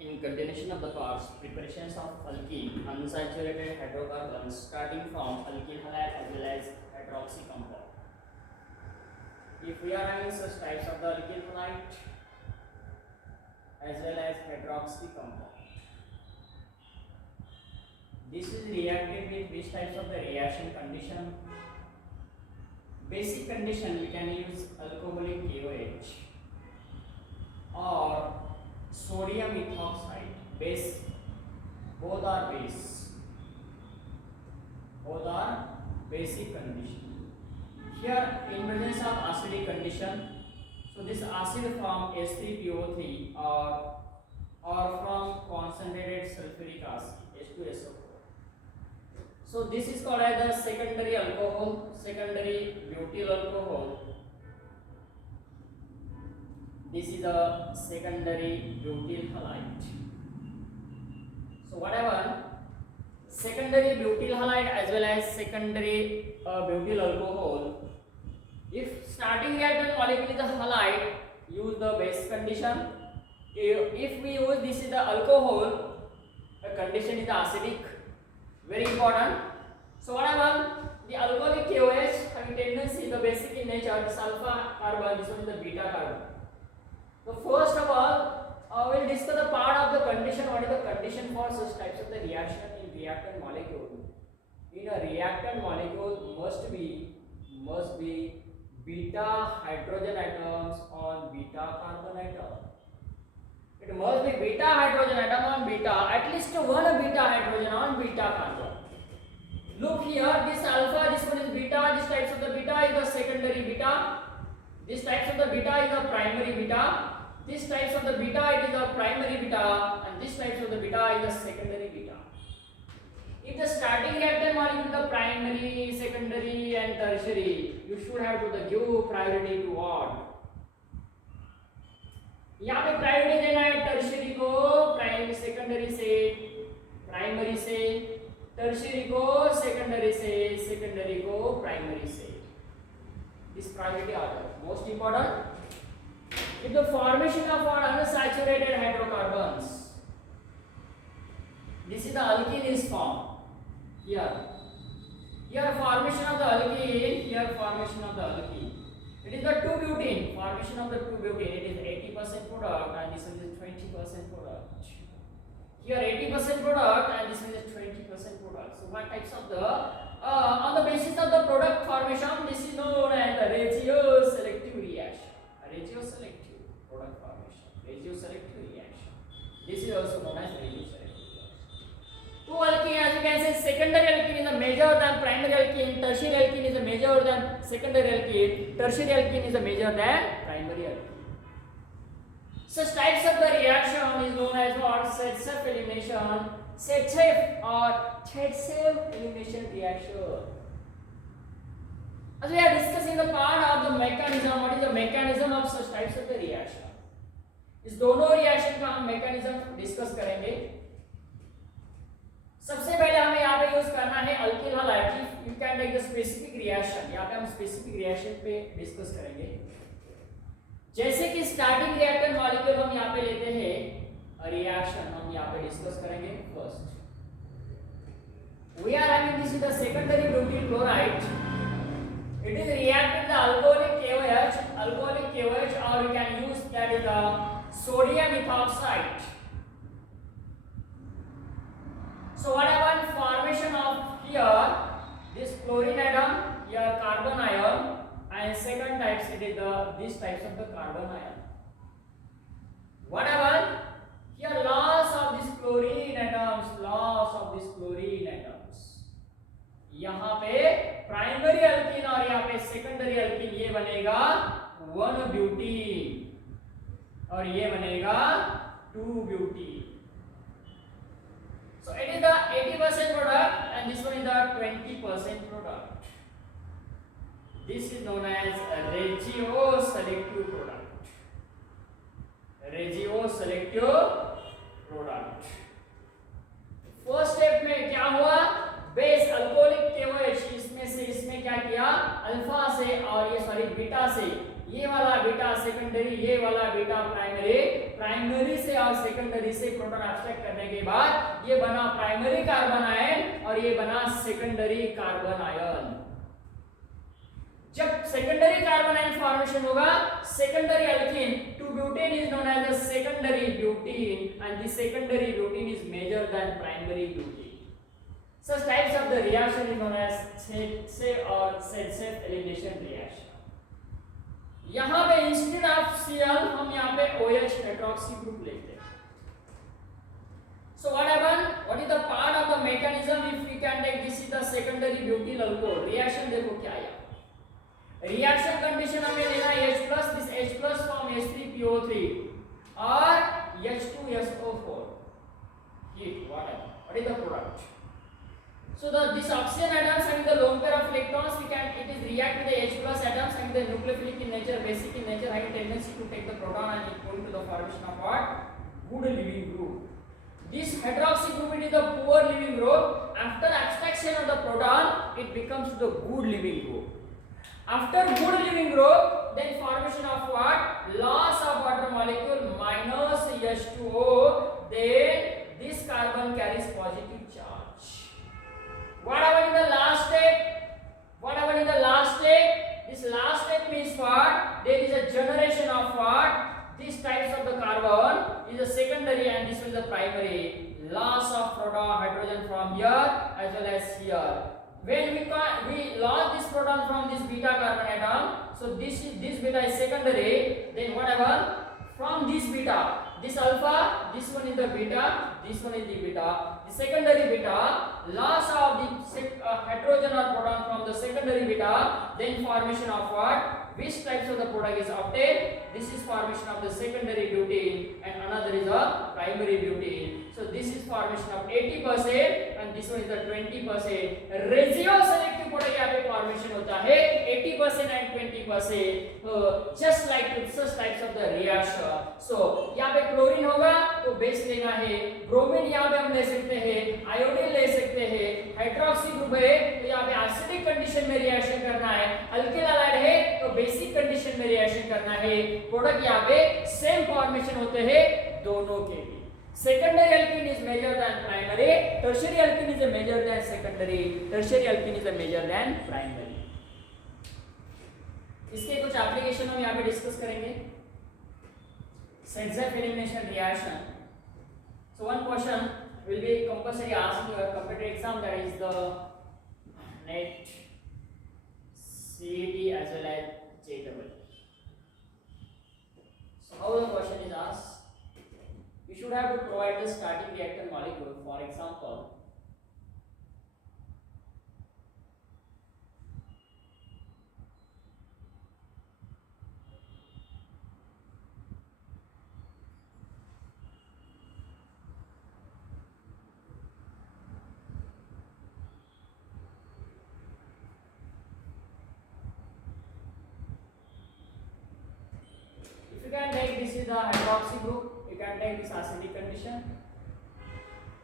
In continuation of the parts, preparations of alkene unsaturated hydrocarbons starting from alkyl halide as well as hydroxy compound. If we are having such types of the alkyl halide as well as hydroxy compound, this is reacted with which types of the reaction condition? Basic condition we can use alcoholic KOH or sodium ethoxide. Base, both are basic condition. Here in presence of acidic condition, so this acid from H3PO3 or from concentrated sulfuric acid H2SO4. So this is called as the secondary alcohol, secondary butyl alcohol. This is a secondary butyl halide. So whatever secondary butyl halide as well as secondary butyl alcohol, if starting reactant molecule is a halide, use the base condition. If we use this is the alcohol, the condition is acidic. Very important. So whatever the alcoholic KOH having tendency the basic in nature, this alpha carbon, this one is the beta carbon. So first of all, we'll discuss the part of the condition. What is the condition for such types of the reaction in reactant molecule? In a reactant molecule must be beta hydrogen atoms on beta carbon atom. It must be beta hydrogen atom on beta, at least one beta hydrogen on beta carbon. Look here, this alpha, this one is beta, this types of the beta is the secondary beta, this types of the beta is the primary beta, this types of the beta it is the primary beta, and this types of the beta is the secondary beta. If the starting reactant molecule is the primary, secondary and tertiary, you should have to give priority to what? यहाँ पे priority देना है tertiary को primary secondary से, primary से tertiary को secondary से, secondary को प्राइमरी से. This priority order most important. If the formation of unsaturated hydrocarbons, this is the alkene is formed here. Here formation of the alkene, here formation of the alkene. It is the 2-butene, formation of the 2-butene. It is 80% product and this one is 20% product. Here 80% product and this one is 20% product. So what types of the on the basis of the product formation, this is known as the regioselective reaction. Regioselective product formation, regioselective reaction. This is also known as regioselective reaction. Two alkene, as you can say, secondary alkene is a major than primary alkene, tertiary alkene is a major than secondary alkene, tertiary alkene is a major than primary alkene. Such types of the reaction is known as what? Zaitsev elimination, Zaitsev or Zaitsev elimination reaction. As we are discussing the part of the mechanism, what is the mechanism of such types of the reaction? इस दोनों reaction का हम mechanism discuss करेंगे. सबसे पहले हमें यहाँ पे यूज करना है alkyl halide. You can take the specific reaction. यहाँ पे हम स्पेसिफिक रिएक्शन पे डिस्कस करेंगे. जैसे कि स्टार्टिंग रिएक्टेंट मॉलिक्यूल हम यहाँ पे लेते हैं, रिएक्शन हम यहाँ पे डिस्कस करेंगे. First we are having this is the secondary butyl chloride. It is reacted the alcoholic KOH, or we can use that is the sodium ethoxide. So whatever formation of here, this chlorine atom, here carbon ion, and second types it is the these types of the carbon ion. Whatever here loss of this chlorine atoms, यहाँ पे primary alkyne और यहाँ पे secondary alkyne, ये बनेगा 1-ब्यूटीन और ये बनेगा 2-ब्यूटीन. So it is the 80% product and this one is the 20% product. This is known as regioselective product. Regioselective product. First step में क्या हुआ? बेस अल्कोहलिक KOH इसमें से इसमें क्या किया? अल्फा से और ये सॉरी बीटा से ये वाला बीटा सेकेंडरी, ये वाला बीटा प्राइमरी, प्राइमरी से और सेकेंडरी से प्रोटॉन एब्स्ट्रैक्ट करने के बाद ये बना प्राइमरी कार्बन आयन और ये बना सेकेंडरी कार्बन आयन। जब सेकेंडरी कार्बन आयन फॉर्मेशन होगा, secondary alkene to butane is known as a secondary butane and the secondary butane is major than primary butane. Such types of the reaction is known as safe or safe elimination reaction. यहाँ पे instead of Cl हम यहाँ पे OH hydroxy group लेते हैं। So what happened? What is the part of the mechanism if we can take this is the secondary butyl alcohol reaction? देखो क्या आया। Reaction condition हमें लेना है H+, this H+ form H3PO3 और H2SO4. Heat, whatever. What is the product? So this oxygen atoms having the lone pair of electrons, it is react with the H+ atoms having the nucleophilic in nature, basic in nature, having tendency to take the proton and it going to the formation of what? Good living group. This hydroxy group, it is the poor living group. After abstraction of the proton, it becomes the good living group. After good living group, then formation of what? Loss of water molecule minus H2O. Then this carbon carries positive charge. What happened in the last step? What happened in the last step? This last step means what? There is a generation of what? These types of the carbon is a secondary and this is the primary. Loss of proton hydrogen from here as well as here. When we lost this proton from this beta carbon atom, so this beta is secondary. Then what happened? From this beta, this alpha, this one is the beta, this one is the beta. The secondary beta, loss of the hydrogen or proton from the secondary beta, then formation of what? Which types of the product is obtained? This is formation of the secondary butene and another is a primary butene. So this is formation of 80% and this one is the 20%. Residual selective product यहाँ पे formation होता है 80% and 20%. Just like with such types of the reaction. So यहाँ पे chlorine होगा तो base लेना है, ब्रोमीन यहाँ पे हम ले सकते हैं, आयोडीन ले सकते हैं, हाइड्रोक्सी ग्रुप है तो यहाँ पे एसिडिक कंडीशन में रिएक्शन करना है, अल्किल हैलाइड है तो बेसिक कंडीशन में रिएक्शन करना है। प्रोडक्ट यहाँ पे सेम फॉर्मेशन होते हैं दोनों के भी। Secondary alkene is major than primary, tertiary alkene is a major than secondary, tertiary alkene is a major than primary. इसके कुछ एप्लीकेशन हम यहाँ पे डिस्कस करेंगे। Safe elimination reaction. So one question will be compulsory asked in your competitive exam, that is the NET, CET as well as JEE. So how the question is asked? You should have to provide the starting reactor molecule. For example, if you can take this is the hydroxy group, you can take this acidic condition.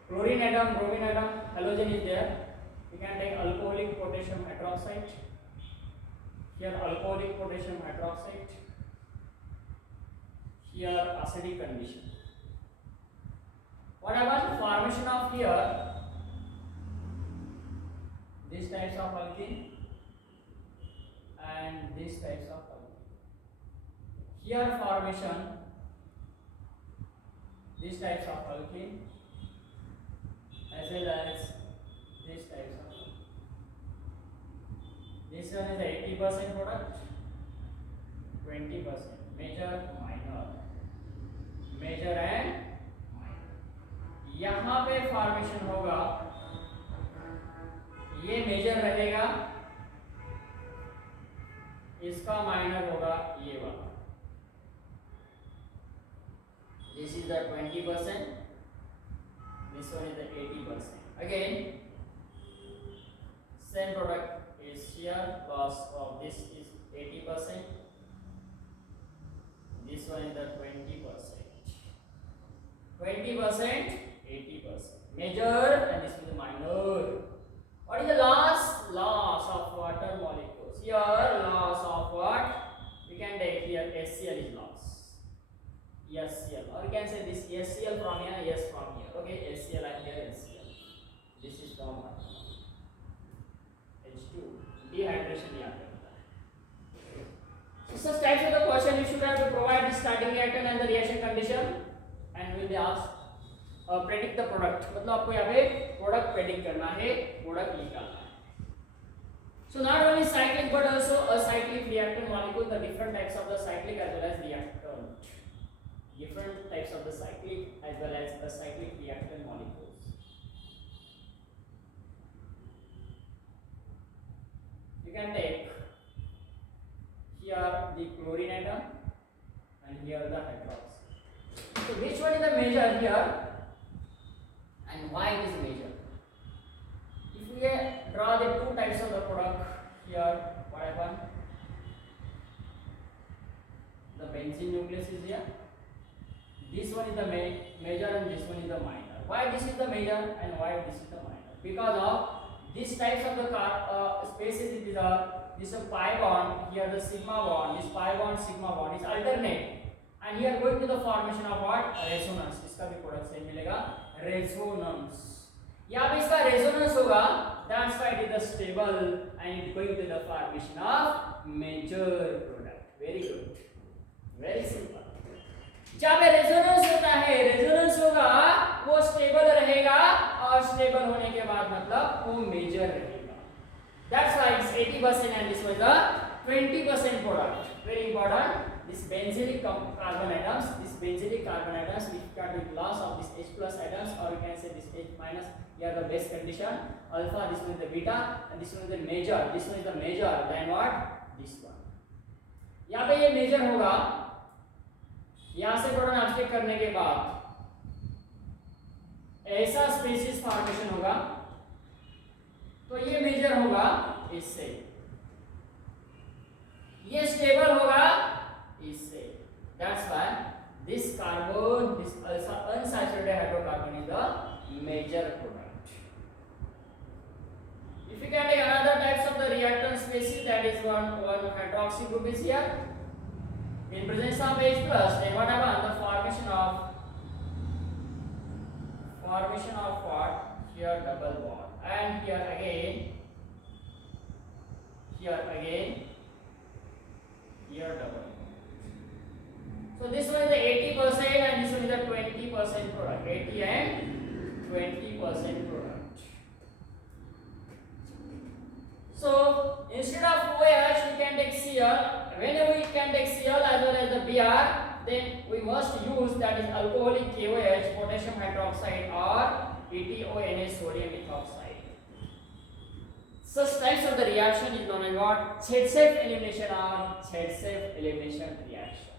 Chlorine atom, bromine atom, halogen is there. You can take alcoholic potassium hydroxide. Here alcoholic potassium hydroxide. Here acidic condition. What about formation of here? These types of alkene and these types of alkene. Here formation these types of alkene as well as these types of alkene. This one is 80% product, 20% major, minor, major and minor. यहाँ पे formation होगा, ये major रहेगा, इसका minor होगा ये वाला. This is the 20%, this one is the 80%. Again, same product is here, loss of this is 80%, this one is the 20%. 20%, 80%. Major and this is the minor. What is the loss? Loss of water molecules. Here, loss of what? We can take HCl is lost. HCl, or you can say this HCl from here, yes from here. Okay, HCl and here HCl. This is from H2. Dehydration यहाँ पे होता है. So such types of the question you should have to provide the starting reactant and the reaction condition, and will be asked predict the product. मतलब आपको यहाँ पे product predict करना है, product निकालना है. So not only cyclic but also acyclic reactant molecule, the different types of the cyclic as well as reactant. Different types of the cyclic as well as acyclic reactant molecules. You can take here the chlorine atom and here the hydroxide. So which one is the major here and why it is major? If we draw the two types of the product here, what happen? The benzene nucleus is here. This one is the major and this one is the minor. Why this is the major and why this is the minor? Because of these types of the spaces, these are this is pi bond, here the sigma bond, this pi bond sigma bond is alternate, and here going to the formation of what? Resonance. इसका भी product same मिलेगा, resonance. यहाँ पे इसका resonance होगा, that's why it is the stable and it going to the formation of major product. Very good, very simple. जहाँ पे resonance होता है, रेजोनेंस होगा वो स्टेबल रहेगा और स्टेबल होने के बाद मतलब वो मेजर रहेगा. That's why it's 80% and this was the 20% product. Very important. This benzylic carbon atoms, which got with loss of this H plus atoms, or you can say this H minus. Here the base condition alpha, this one is the beta, and this one is the major. This one is the major. Then what? This one. यहाँ पे ये major होगा. यहाँ से proton अपस्टेक करने के बाद ऐसा स्पेसिस फॉर्मेशन होगा, तो ये मेजर होगा इससे, ये स्टेबल होगा इससे. That's why this carbon, this unsaturated hydrocarbon is the major product. If you can take another types of the reactant species, that is one hydroxy group is here. In presence of H plus, then what happens? The formation of what? Here double bond, and here again, here double bond. So this one is the 80% and this one is the 20% product. 80 and 20% product. So instead of OH, we can take Cl. Whenever we can take Cl as well as the Br, then we must use that is alcoholic KOH, potassium hydroxide, or ETONA, sodium ethoxide. Such types of the reaction is known as what? Chebyshev elimination or Chebyshev elimination reaction.